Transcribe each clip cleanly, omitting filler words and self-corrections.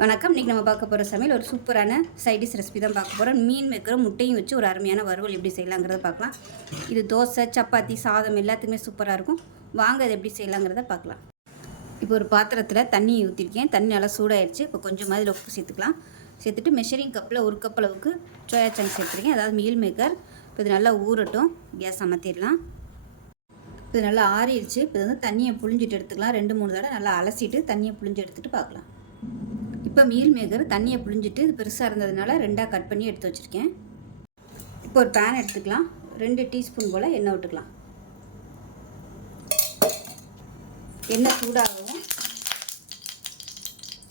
வணக்கம். இன்றைக்கி நம்ம பார்க்க போகிற சமையல் ஒரு சூப்பரான சைடிஷ் ரெசிபி தான் பார்க்க போகிறோம். மீன் வைக்கிறோம், முட்டையும் வச்சு ஒரு அருமையான வறுவல் எப்படி செய்யலாங்கிறத பார்க்கலாம். இது தோசை, சப்பாத்தி, சாதம் எல்லாத்துக்குமே சூப்பராக இருக்கும். வாங்க அது எப்படி செய்யலாங்கிறத பார்க்கலாம். இப்போ ஒரு பாத்திரத்தில் தண்ணி ஊற்றிருக்கேன். தண்ணி நல்லா சூடாகிடுச்சு. இப்போ கொஞ்சமாக அதில் உப்பு சேர்த்துக்கலாம். சேர்த்துட்டு மெஷரிங் கப்பில் ஒரு கப் அளவுக்கு சோயா சங்க்ஸ் சேர்த்துருக்கேன், அதாவது மீல் மேக்கர். இப்போ இது நல்லா ஊறட்டும். கேஸ் அமர்த்திடலாம். இது நல்லா ஆறிடுச்சு. இப்போ வந்து தண்ணியை புழிஞ்சிட்டு எடுத்துக்கலாம். 2-3 தடவை நல்லா அலசிட்டு தண்ணியை புழிஞ்சு எடுத்துகிட்டு பார்க்கலாம். இப்போ மீல் மேக்கர் தண்ணியை புழிஞ்சிட்டு இது பெருசாக இருந்ததுனால 2ஆக கட் பண்ணி எடுத்து வச்சுருக்கேன். இப்போ ஒரு பேன் எடுத்துக்கலாம். 2 டீஸ்பூன் போல் எண்ணெய் விட்டுக்கலாம். எண்ணெய் சூடாகவும்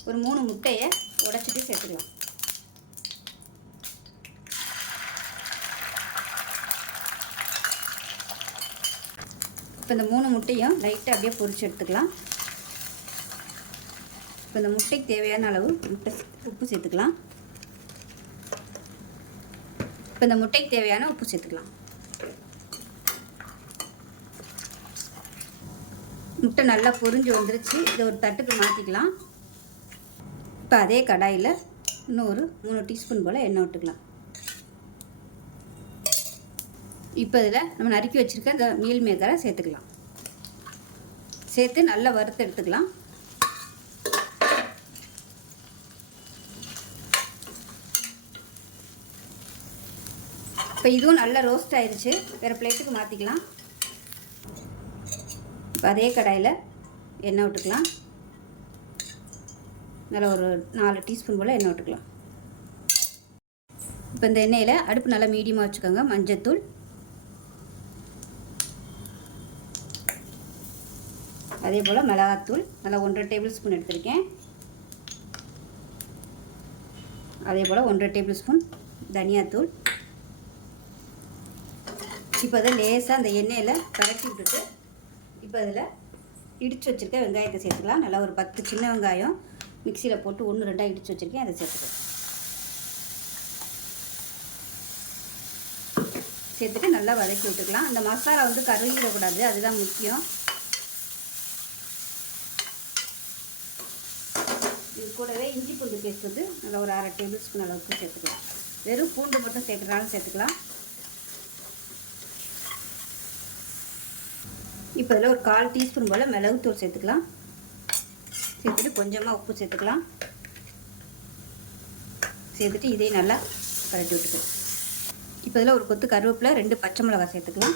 ஒரு 3 முட்டையை உடைச்சிட்டு சேர்த்துக்கலாம். இப்போ இந்த 3 முட்டையும் லைட்டாக அப்படியே பொரிச்சு எடுத்துக்கலாம். இப்போ இந்த முட்டைக்கு தேவையான அளவு உப்பு சேர்த்துக்கலாம். இப்போ இந்த முட்டைக்கு தேவையான உப்பு சேர்த்துக்கலாம். முட்டை நல்லா பொரிஞ்சு வந்துருச்சு. இதை ஒரு தட்டுக்கு மாற்றிக்கலாம். இப்போ அதே கடாயில் இன்னும் ஒரு 3 டீஸ்பூன் போல் எண்ணெய் விட்டுக்கலாம். இப்போ இதில் நம்ம நறுக்கி வச்சுருக்க இந்த மீல் மேக்கரை சேர்த்துக்கலாம். சேர்த்து நல்லா வறுத்து எடுத்துக்கலாம். இப்போ இதுவும் நல்லா ரோஸ்ட் ஆயிடுச்சு. வேறு பிளேட்டுக்கு மாற்றிக்கலாம். இப்போ அதே கடாயில் எண்ணெய் விட்டுக்கலாம். நல்லா ஒரு 4 டீஸ்பூன் போல் எண்ணெய் விட்டுக்கலாம். இப்போ இந்த எண்ணெயில் அடுப்பு நல்லா மீடியமாக வச்சுக்கோங்க. மஞ்சத்தூள், அதே போல் மிளகாத்தூள் நல்லா 1½ டேபிள் ஸ்பூன் எடுத்திருக்கேன். அதே போல் 1½ டேபிள் ஸ்பூன் தனியாத்தூள். இப்போ அதை லேசாக அந்த எண்ணெயில் பரட்டி விட்டுட்டு இப்போ அதில் இடித்து வச்சுருக்க வெங்காயத்தை சேர்த்துக்கலாம். நல்லா ஒரு 10 சின்ன வெங்காயம் மிக்சியில் போட்டு 1-2 இடித்து வச்சுருக்கேன், அதை சேர்த்துக்கலாம். சேர்த்துட்டு நல்லா வதக்கி விட்டுக்கலாம். அந்த மசாலா வந்து கருகிடக்கூடாது, அதுதான் முக்கியம். இது கூடவே இஞ்சி பூண்டு பேஸ்ட் வந்து நல்லா ஒரு 1/2 டேபிள் ஸ்பூன் அளவுக்கு சேர்த்துக்கலாம். வெறும் பூண்டு மட்டும் சேர்க்குறனாலும் சேர்த்துக்கலாம். இப்போ இதில் ஒரு 1/4 டீஸ்பூன் போல் மிளகுத்தூள் சேர்த்துக்கலாம். சேர்த்துட்டு கொஞ்சமாக உப்பு சேர்த்துக்கலாம். சேர்த்துட்டு இதையும் நல்லா கலட்டி விட்டுக்கலாம். இப்போ இதில் ஒரு கொத்து கருவேப்பிலை, 2 பச்சை மிளகாய் சேர்த்துக்கலாம்.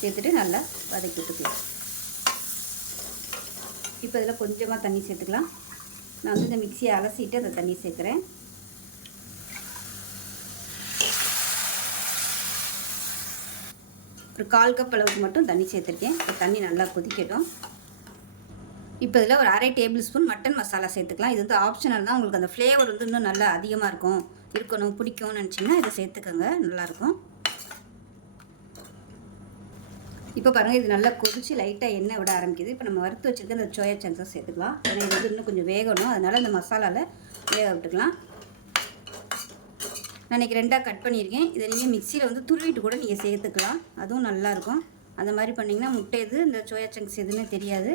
சேர்த்துட்டு நல்லா வதக்கி விட்டுக்கலாம். இப்போ இதில் கொஞ்சமாக தண்ணி சேர்த்துக்கலாம். நான் வந்து இந்த மிக்சியை அலசிட்டு அந்த தண்ணி சேர்க்குறேன். ஒரு 1/4 கப் அளவுக்கு மட்டும் தண்ணி சேர்த்துருக்கேன். இப்போ தண்ணி நல்லா கொதிக்கட்டும். இப்போ இதில் ஒரு 1/2 டேபிள் ஸ்பூன் மட்டன் மசாலா சேர்த்துக்கலாம். இது வந்து ஆப்ஷனல் தான். உங்களுக்கு அந்த ஃப்ளேவர் வந்து இன்னும் நல்லா அதிகமாக இருக்கணும் பிடிக்கும்னு நினச்சிங்கன்னா இதை சேர்த்துக்கோங்க, நல்லாயிருக்கும். இப்போ பாருங்கள், இது நல்லா கொதிச்சு லைட்டாக எண்ணெய் விட ஆரம்பிக்குது. இப்போ நம்ம வறுத்து வச்சுருக்க அந்த சோயா சங்க்ஸை சேர்த்துக்கலாம். ஏன்னா இது வந்து இன்னும் கொஞ்சம் வேகணும், அதனால் இந்த மசாலாவில் வேக விட்டுக்கலாம். நான் இன்றைக்கி 2ஆக கட் பண்ணியிருக்கேன். இதை நீங்கள் மிக்சியில் வந்து துருவிட்டு கூட நீங்கள் சேர்த்துக்கலாம், அதுவும் நல்லாயிருக்கும். அந்த மாதிரி பண்ணிங்கன்னா முட்டை இது இந்த சோயா சங்க்ஸ் எதுவுமே தெரியாது.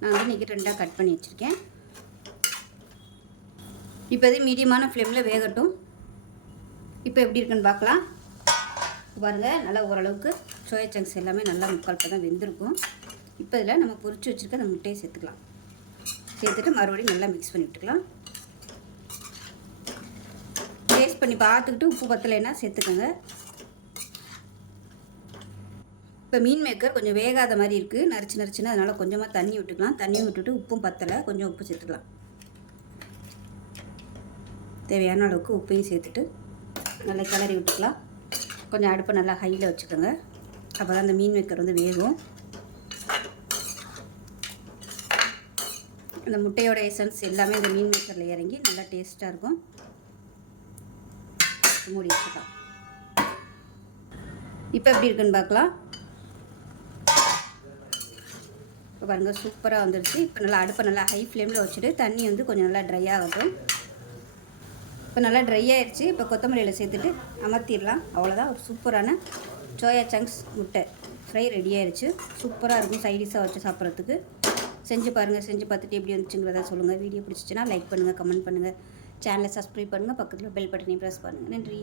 நான் வந்து இன்றைக்கி 2ஆக கட் பண்ணி வச்சுருக்கேன். இப்போ இது மீடியமான ஃப்ளேமில் வேகட்டும். இப்போ எப்படி இருக்குன்னு பார்க்கலாம். பாருங்கள், நல்லா ஓரளவுக்கு சோயா சங்க்ஸ் எல்லாமே நல்லா 3/4 தான் வெந்திருக்கும். இப்போ இதில் நம்ம பொரிச்சு வச்சுருக்க அந்த முட்டையை சேர்த்துக்கலாம். சேர்த்துட்டு மறுபடியும் நல்லா மிக்ஸ் பண்ணி விட்டுக்கலாம். டேஸ்ட் பண்ணி பார்த்துக்கிட்டு உப்பு பத்தலைன்னா சேர்த்துக்கோங்க. இப்போ மீன் மேக்கர் கொஞ்சம் வேகாத மாதிரி இருக்குது, நரிச்சுன்னு. அதனால் கொஞ்சமாக தண்ணி விட்டுக்கலாம். தண்ணியும் விட்டுட்டு உப்பும் பத்தலை, கொஞ்சம் உப்பு சேர்த்துக்கலாம். தேவையான அளவுக்கு உப்பையும் சேர்த்துட்டு நல்லா கிளறி விட்டுக்கலாம். கொஞ்சம் அடுப்பை நல்லா ஹையில் வச்சுக்கோங்க, அப்போ தான் அந்த மீன் மேக்கர் வந்து வேகும். அந்த முட்டையோட எசன்ஸ் எல்லாமே இந்த மீன் மேக்கரில் இறங்கி நல்லா டேஸ்ட்டாக இருக்கும். மூடி வச்சுக்கலாம். இப்போ எப்படி இருக்குன்னு பார்க்கலாம். இப்போ பாருங்கள், சூப்பராக வந்துடுச்சு. இப்போ நல்லா அடுப்பை நல்லா ஹை ஃப்ளேமில் வச்சுட்டு தண்ணி வந்து கொஞ்சம் நல்லா ட்ரை ஆகட்டும். இப்போ நல்லா ட்ரை ஆகிடுச்சு. இப்போ கொத்தமல்லியில் சேர்த்துட்டு அமர்த்திடலாம். அவ்வளோதான், ஒரு சூப்பரான சோயா சங்க்ஸ் முட்டை ஃப்ரை ரெடி ஆயிடுச்சு. சூப்பராக இருக்கும் சைடிஷாக வச்சு சாப்பிட்றதுக்கு. செஞ்சு பாருங்கள். செஞ்சு பார்த்துட்டு எப்படி வந்துச்சுங்கிறத சொல்லுங்கள். வீடியோ பிடிச்சிச்சின்னா லைக் பண்ணுங்கள், கமெண்ட் பண்ணுங்கள், சேனலை சப்ஸ்கிரைப் பண்ணுங்கள், பக்கத்தில் பெல் பட்டனையும் ப்ரெஸ் பண்ணுங்கள். நன்றி.